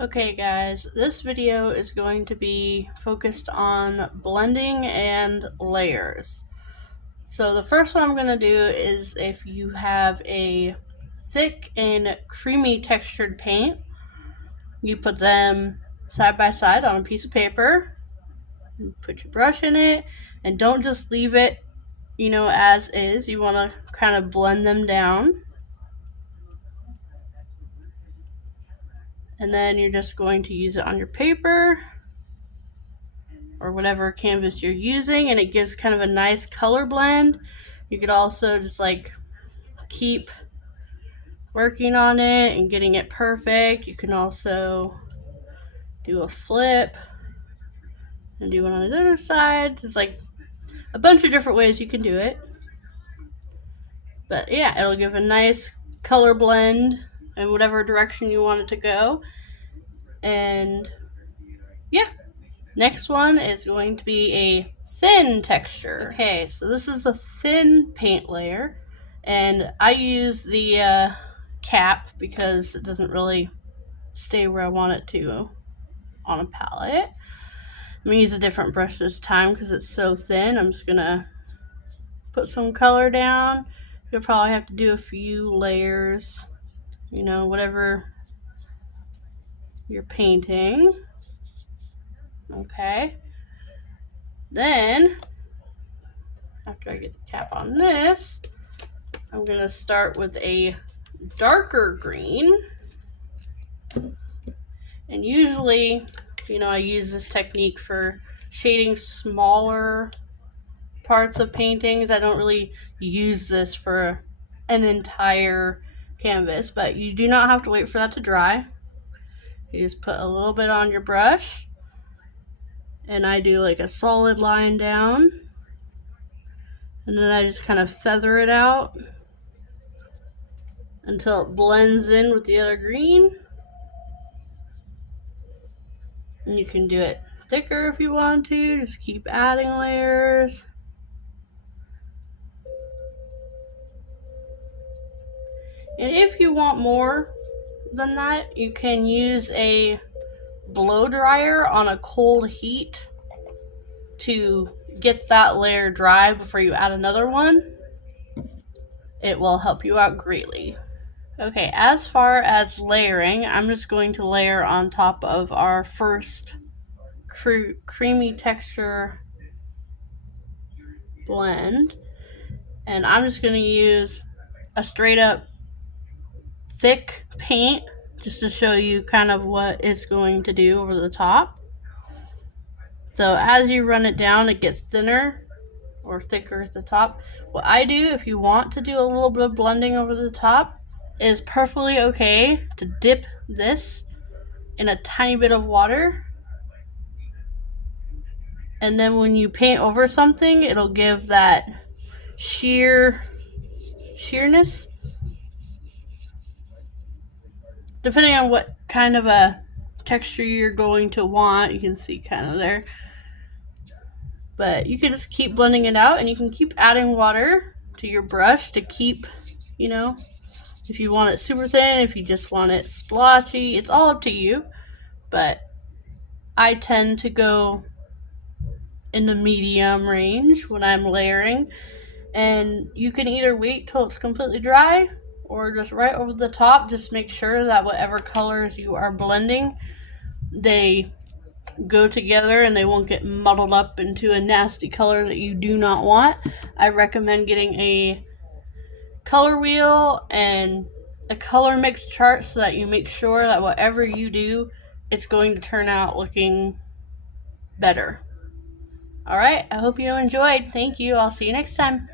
Okay guys, this video is going to be focused on blending and layers. So the first one I'm going to do is if you have a thick and creamy textured paint, you put them side by side on a piece of paper, you put your brush in it, and don't just leave it, as is. You want to kind of blend them down. And then you're just going to use it on your paper or whatever canvas you're using, and it gives kind of a nice color blend. You could also just keep working on it and getting it perfect. You can also do a flip and do one on the other side. There's a bunch of different ways you can do it. But yeah, it'll give a nice color blend in whatever direction you want it to go. And yeah, next one is going to be a thin texture. Okay, so this is the thin paint layer, and I use the cap because it doesn't really stay where I want it to on a palette. I'm gonna use a different brush this time because it's so thin. I'm just gonna put some color down. You'll probably have to do a few layers, whatever you're painting. Okay. Then, after I get the cap on this, I'm going to start with a darker green. And usually, I use this technique for shading smaller parts of paintings. I don't really use this for an entire canvas, but you do not have to wait for that to dry. You just put a little bit on your brush, and I do a solid line down, and then I just kind of feather it out until it blends in with the other green. And you can do it thicker if you want to, just keep adding layers. And if you want more than that, you can use a blow dryer on a cold heat to get that layer dry before you add another one. It will help you out greatly. Okay, as far as layering, I'm just going to layer on top of our first creamy texture blend. And I'm just going to use a straight up thick paint just to show you kind of what it's going to do over the top. So as you run it down, it gets thinner or thicker at the top. What I do, if you want to do a little bit of blending over the top, is perfectly okay to dip this in a tiny bit of water, and then when you paint over something, it'll give that sheerness. Depending on what kind of a texture you're going to want, you can see kind of there. But you can just keep blending it out, and you can keep adding water to your brush to keep, if you want it super thin, if you just want it splotchy, it's all up to you. But I tend to go in the medium range when I'm layering. And you can either wait till it's completely dry or just right over the top. Just make sure that whatever colors you are blending, they go together and they won't get muddled up into a nasty color that you do not want. I recommend getting a color wheel and a color mix chart so that you make sure that whatever you do, it's going to turn out looking better. Alright, I hope you enjoyed. Thank you. I'll see you next time.